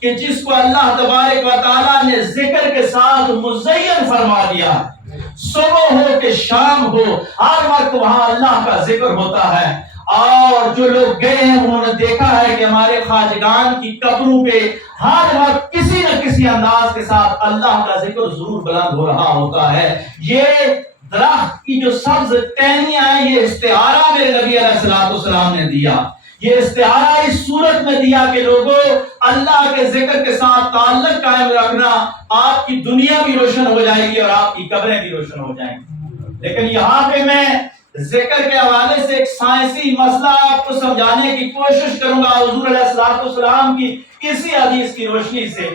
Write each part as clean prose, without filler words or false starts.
کہ جس کو اللہ تبارک و تعالیٰ نے ذکر کے ساتھ مزین فرما دیا، صبح ہو کہ شام ہو ہر وقت وہاں اللہ کا ذکر ہوتا ہے۔ اور جو لوگ گئے ہیں انہوں نے دیکھا ہے کہ ہمارے خواجگان کی قبروں پہ ہر وقت کسی نہ کسی انداز کے ساتھ اللہ کا ذکر ضرور بلند ہو رہا ہوتا ہے۔ یہ درخت کی جو سبز ٹہنیاں ہیں، یہ استعارہ میرے نبی علیہ السلام نے دیا۔ یہ استعارہ اس صورت میں دیا کہ لوگوں اللہ کے ذکر کے ساتھ تعلق قائم رکھنا، آپ کی دنیا بھی روشن ہو جائے گی اور آپ کی قبریں بھی روشن ہو جائیں گی۔ لیکن یہاں پہ میں ذکر کے حوالے سے ایک سائنسی مسئلہ آپ کو سمجھانے کی کوشش کروں گا حضور علیہ السلام کی اسی حدیث کی روشنی سے،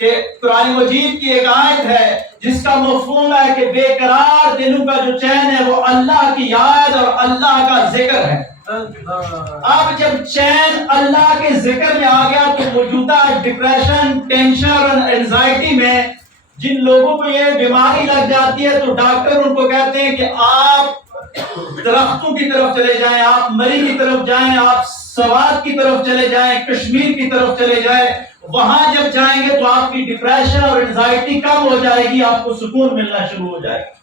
کہ قرآن مجید کی ایک آیت ہے جس کا مفہوم ہے کہ بے قرار دلوں کا جو چین ہے وہ اللہ کی یاد اور اللہ کا ذکر ہے۔ اب جب چین اللہ کے ذکر میں آ گیا تو موجودہ ڈپریشن، ٹینشن اور اینزائٹی میں جن لوگوں کو یہ بیماری لگ جاتی ہے تو ڈاکٹر ان کو کہتے ہیں کہ آپ درختوں کی طرف چلے جائیں، آپ مری کی طرف جائیں، آپ سوات کی طرف چلے جائیں، کشمیر کی طرف چلے جائیں۔ وہاں جب جائیں گے تو آپ کی ڈپریشن اور انزائٹی کم ہو جائے گی، آپ کو سکون ملنا شروع ہو جائے گا۔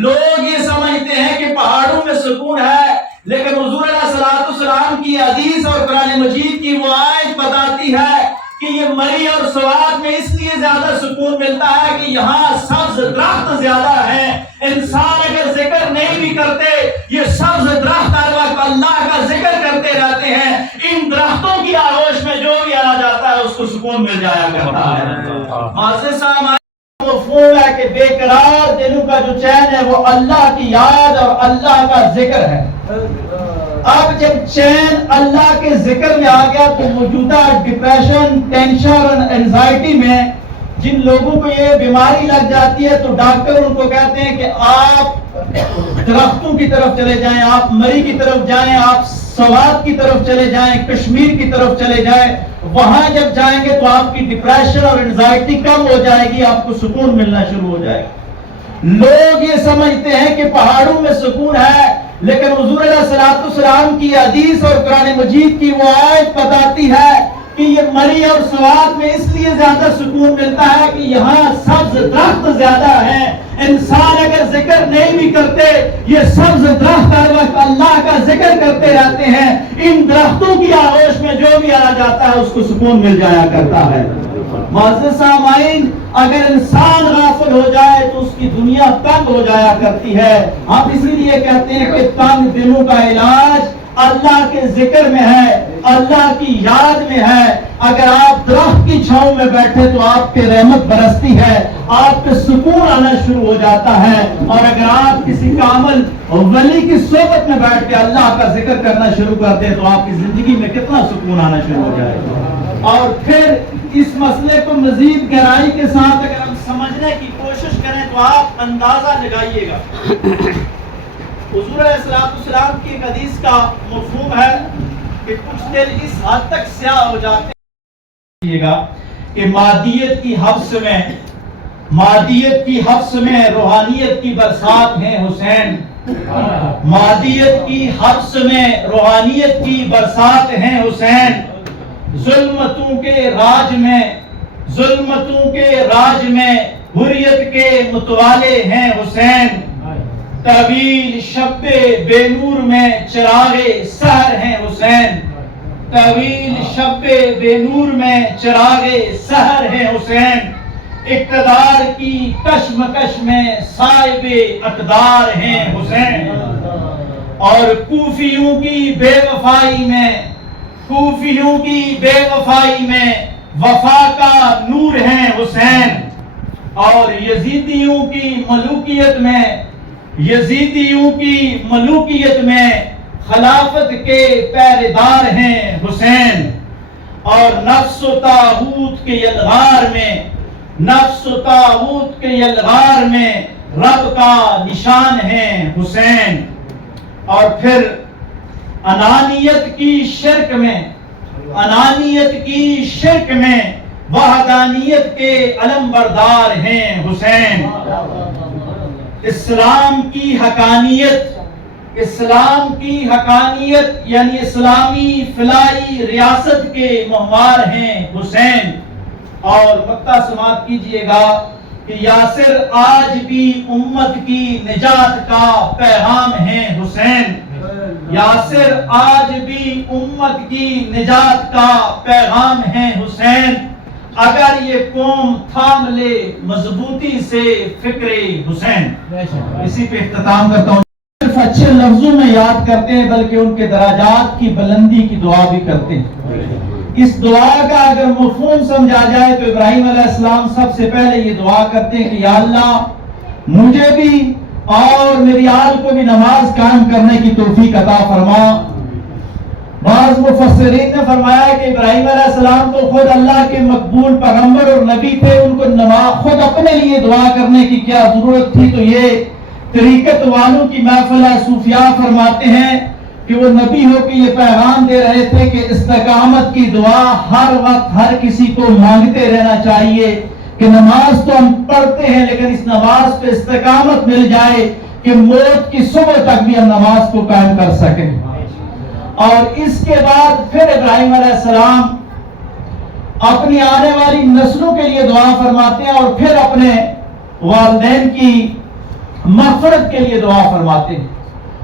لوگ یہ سمجھتے ہیں کہ پہاڑوں میں سکون ہے، لیکن حضور علیہ السلام کی حدیث اور قرآن مجید کی وہ آیت بتاتی ہے کہ یہ مری اور سوات میں اس لیے زیادہ سکون ملتا ہے کہ یہاں سبز درخت زیادہ ہیں۔ انسان اگر ذکر نہیں بھی کرتے، یہ سبز درخت ہر وقت اللہ کا ذکر کرتے رہتے ہیں، ان درختوں کی آغوش میں جو بھی آ جاتا ہے اس کو سکون مل جایا کرتا ہے۔ معزز صاحب، مفہوم ہے کہ بے قرار دلوں کا جو چین ہے وہ اللہ کی یاد اور اللہ کا ذکر ہے۔ اب جب چین اللہ کے ذکر میں آ گیا تو موجودہ ڈپریشن، ٹینشن اور اینزائٹی میں جن لوگوں کو یہ بیماری لگ جاتی ہے تو ڈاکٹر ان کو کہتے ہیں کہ آپ درختوں کی طرف چلے جائیں، آپ مری کی طرف جائیں، آپ سوات کی طرف چلے جائیں، کشمیر کی طرف چلے جائیں۔ وہاں جب جائیں گے تو آپ کی ڈپریشن اور انزائٹی کم ہو جائے گی، آپ کو سکون ملنا شروع ہو جائے گا۔ لوگ یہ سمجھتے ہیں کہ پہاڑوں میں سکون ہے، لیکن حضور علیہ السلام کی حدیث اور قرآن مجید کی وہ آیت بتاتی ہے کہ یہ مری اور سوات میں اس لیے زیادہ سکون ملتا ہے کہ یہاں سبز درخت زیادہ ہیں۔ انسان اگر ذکر نہیں بھی کرتے، یہ سبز درخت ہر وقت اللہ کا ذکر کرتے رہتے ہیں، ان درختوں کی آغوش میں جو بھی آ جاتا ہے اس کو سکون مل جایا کرتا ہے۔ معزز سامعین، اگر انسان غافل ہو جائے تو اس کی دنیا تنگ ہو جایا کرتی ہے۔ ہم اسی لیے کہتے ہیں کہ تنگ دلوں کا علاج اللہ کے ذکر میں ہے، اللہ کی یاد میں ہے۔ اگر آپ درخت کی چھاؤں میں بیٹھے تو آپ پہ رحمت برستی ہے، آپ پہ سکون آنا شروع ہو جاتا ہے، اور اگر آپ کسی کامل ولی کی صحبت میں بیٹھ کے اللہ کا ذکر کرنا شروع کرتے ہیں تو آپ کی زندگی میں کتنا سکون آنا شروع ہو جائے گا۔ اور پھر اس مسئلے کو مزید گہرائی کے ساتھ اگر ہم سمجھنے کی کوشش کریں تو آپ اندازہ لگائیے گا، حضور علیہ السلام کی ایک حدیث کا مفہوم ہے کہ کچھ دل اس حد تک سیاہ ہو جاتے ہیں کہ مادیت کی حبس میں روحانیت کی برسات ہے حسین۔ مادیت کی حبس میں روحانیت کی برسات ہے حسین۔ ظلمتوں کے راج میں حریت کے متوالے ہیں حسین۔ طویل شب بے نور میں چراغ سحر ہیں حسین۔ طویل شب بے نور میں چراغ سحر ہیں حسین۔ اقتدار کی کشمکش میں صاحب اقدار ہیں حسین۔ اور کوفیوں کی بے وفائی میں وفا کا نور ہیں حسین۔ اور یزیدیوں کی ملوکیت میں خلافت کے پہرےدار ہیں حسین۔ اور نفس و طاغوت کے یلغار میں رب کا نشان ہے حسین۔ اور پھر انانیت کی شرک میں وحدانیت کے علم بردار ہیں حسین۔ اسلام کی حقانیت اسلام کی حقانیت یعنی اسلامی فلاحی ریاست کے معمار ہیں حسین. اور مقطع سماعت کیجئے گا کہ یاسر آج بھی امت کی نجات کا پیغام ہے حسین. یاسر آج بھی امت کی نجات کا پیغام ہے حسین. اگر یہ قوم تھام لے مضبوطی سے فکر حسین. اسی پہ اختتام کرتا ہوں. صرف اچھے لفظوں میں یاد کرتے ہیں بلکہ ان کے درجات کی بلندی کی دعا بھی کرتے ہیں. اس دعا کا اگر مفہوم سمجھا جائے تو ابراہیم علیہ السلام سب سے پہلے یہ دعا کرتے ہیں کہ یا اللہ مجھے بھی اور میری آل کو بھی نماز قائم کرنے کی توفیق عطا فرما. بعض مفسرین نے فرمایا کہ ابراہیم علیہ السلام تو خود اللہ کے مقبول پیغمبر اور نبی تھے, ان کو نماز خود اپنے لیے دعا کرنے کی کیا ضرورت تھی. تو یہ طریقت والوں کی محفل صوفیاء فرماتے ہیں کہ وہ نبی ہو کے یہ پیغام دے رہے تھے کہ استقامت کی دعا ہر وقت ہر کسی کو مانگتے رہنا چاہیے کہ نماز تو ہم پڑھتے ہیں لیکن اس نماز پہ استقامت مل جائے کہ موت کی صبح تک بھی ہم نماز کو قائم کر سکیں. اور اس کے بعد پھر ابراہیم علیہ السلام اپنی آنے والی نسلوں کے لیے دعا فرماتے ہیں اور پھر اپنے والدین کی مغفرت کے لیے دعا فرماتے ہیں.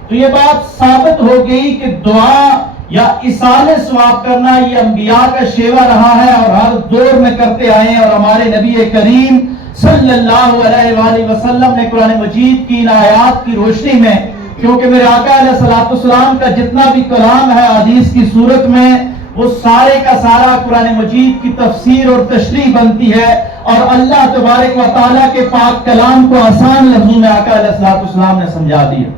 تو یہ بات ثابت ہو گئی کہ دعا یا اصال ثواب کرنا یہ انبیاء کا شیوا رہا ہے اور ہر دور میں کرتے آئے ہیں. اور ہمارے نبی کریم صلی اللہ علیہ وآلہ وسلم نے قرآن مجید کی ان آیات کی روشنی میں, کیونکہ میرے آقا علیہ الصلوۃ والسلام کا جتنا بھی کلام ہے حدیث کی صورت میں وہ سارے کا سارا قرآن مجید کی تفسیر اور تشریح بنتی ہے, اور اللہ تبارک و تعالیٰ کے پاک کلام کو آسان لفظوں میں آقا علیہ الصلوۃ والسلام نے سمجھا دیا.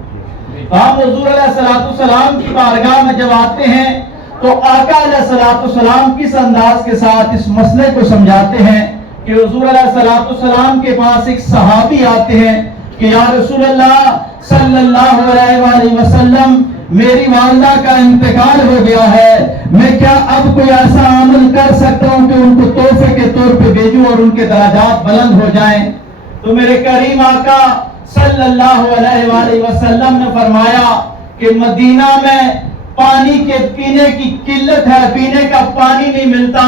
ہم حضور علیہ الصلوۃ والسلام کی بارگاہ میں جب آتے ہیں تو آقا علیہ الصلوۃ والسلام کس انداز کے ساتھ اس مسئلے کو سمجھاتے ہیں کہ حضور علیہ الصلوۃ والسلام کے پاس ایک صحابی آتے ہیں کہ یا رسول اللہ صلی اللہ علیہ وآلہ وسلم میری والدہ کا انتقال ہو گیا ہے, میں کیا اب کوئی ایسا عمل کر سکتا ہوں کہ ان کو تحفے کے طور پہ بھیجوں اور ان کے درجات بلند ہو جائیں. تو میرے کریم آقا صلی اللہ علیہ وآلہ وسلم نے فرمایا کہ مدینہ میں پانی کے پینے کی قلت ہے, پینے کا پانی نہیں ملتا,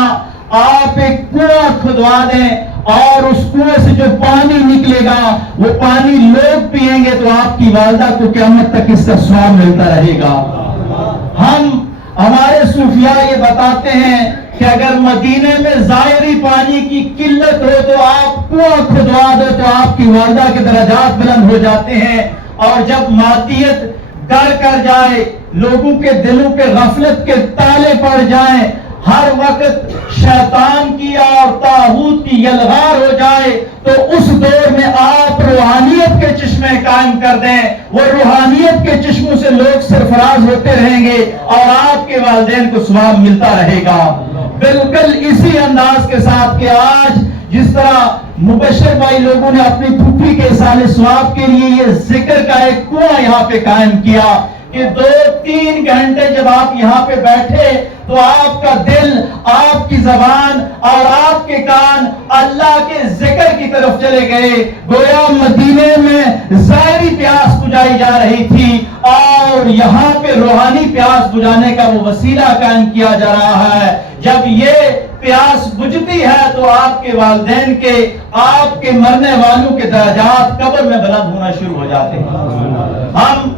آپ ایک کنواں کھدوا دیں اور اس کنویں سے جو پانی نکلے گا وہ پانی لوگ پیئیں گے تو آپ کی والدہ کو قیامت تک اس کا ثواب ملتا رہے گا. ہمارے صوفیاء یہ بتاتے ہیں کہ اگر مدینے میں ظاہری پانی کی قلت ہو تو آپ کنواں کھدوا دو تو آپ کی والدہ کے درجات بلند ہو جاتے ہیں. اور جب مادیت ڈر کر جائے, لوگوں کے دلوں کے غفلت کے تالے پڑ جائیں, ہر وقت شیطان کی اور طاغوت کی یلغار ہو جائے تو اس دور میں آپ روحانیت کے چشمے قائم کر دیں, وہ روحانیت کے چشموں سے لوگ سرفراز ہوتے رہیں گے اور آپ کے والدین کو ثواب ملتا رہے گا. بالکل اسی انداز کے ساتھ کہ آج جس طرح مبشر بھائی لوگوں نے اپنی پھوپھی کے اصال ثواب کے لیے یہ ذکر کا ایک کنواں یہاں پہ قائم کیا کہ 2-3 گھنٹے جب آپ یہاں پہ بیٹھے تو آپ کا دل, آپ کی زبان اور آپ کے کان اللہ کے ذکر کی طرف چلے گئے. گویا مدینے میں ظاہری پیاس بجھائی جا رہی تھی اور یہاں پہ روحانی پیاس بجھانے کا وہ وسیلہ قائم کیا جا رہا ہے. جب یہ پیاس بجھتی ہے تو آپ کے والدین کے, آپ کے مرنے والوں کے درجات قبر میں بلند ہونا شروع ہو جاتے ہیں. ہم